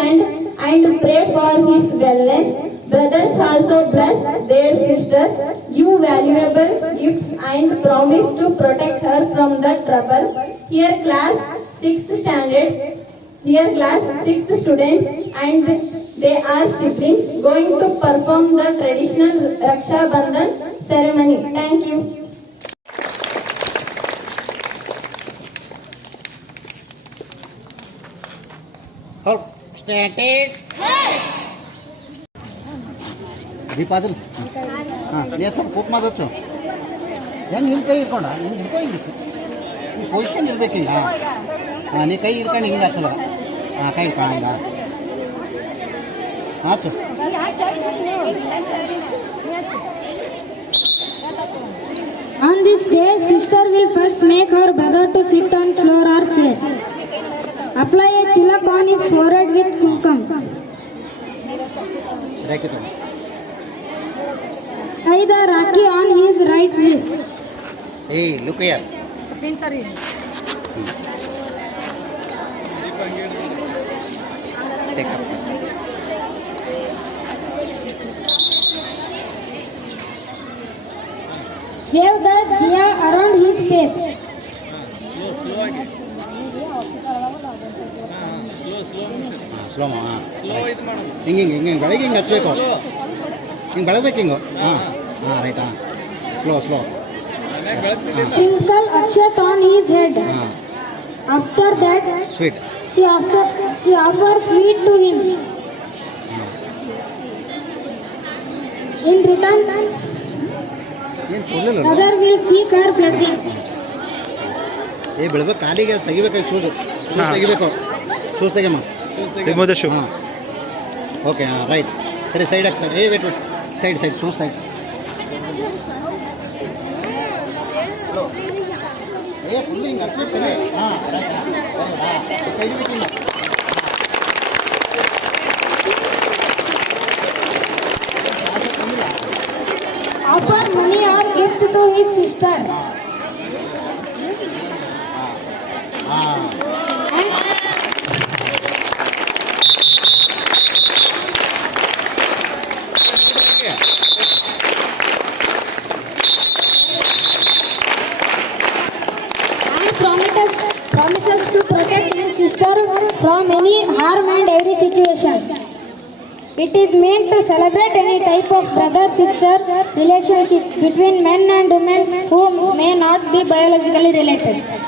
hand and pray for his wellness. Brothers also bless their sisters, give valuable gifts and promise to protect her from the trouble. Here class 6th standards, here class 6th students and they are siblings going to perform the traditional Raksha Bandhan ceremony. Thank you. Hold. Status. ದೀಪಾದಲ್ ಹಾಂ ನೀವು ಸ್ವಲ್ಪ cook ಮಾಡೋದು ಹೆಂಗೆ ನಿಮ್ಮ ಕೈ ಇಟ್ಕೊಂಡ ಹಿಂಗೆ ಹಿಡ್ಕೊ ಹಿಂಗೆ ಈ ಪೊಸಿಷನ್ ಇರ್ಬೇಕು ಈಗ ಹಾಂ ನೀ ಕೈ ಹಿಡ್ಕೊಂಡು ಹಿಂಗೆ ಹಾಕ್ತದ ಹಾಂ ಕೈ ಹಿಡ್ಕೊ ಹಂಗ ಆಚು On this day, sister will first make her brother to sit on floor or chair. Apply a tilak on his forehead with kumkum. Tie the rakhi on his right wrist. Hey, look here. Take up. Wave the diya around his face. Slow ಹಿಂಗೆ ಹಿಂಗೆ ಹಿಂಗೆ ಬೆಳಗ್ಗೆ ಹಿಂಗೆ ಹಚ್ಬೇಕು ಹಿಂಗೆ ಬೆಳಗ್ಬೇಕು ಹಿಂಗೆ ಹಾಂ ಹಾಂ ರೈಟ್ ಹಾಂ slow Sprinkle akshat on his head. After that, sweet she offers sweet to him. In return, ಏನು ಕೊಡಲಿಲ್ಲ brother will seek her blessing. ಬೆಳಬೇಕು ಕಾಲಿಗೆ ತೆಗಿಬೇಕಾಗಿ ಶೂಸ್ ತೆಗಿಬೇಕು ಶೂಸ್ ತೆಗೆಮ್ಮ ಹಾಂ ಓಕೆ ಹಾಂ ರೈಟ್ ಸರಿ ಸೈಡ್ ಹಾಕಿ sir wait side shoes side full ಹಿಂಗೆ ಹಚ್ಬೇಕಲ್ಲ ಹಾಂ ತೆಗಿಬೇಕಿಲ್ಲ Offer money or gift to his sister. ಹಾಂ Promises to protect his sister from any harm and every situation. It is meant to celebrate any type of brother-sister relationship between men and women who may not be biologically related.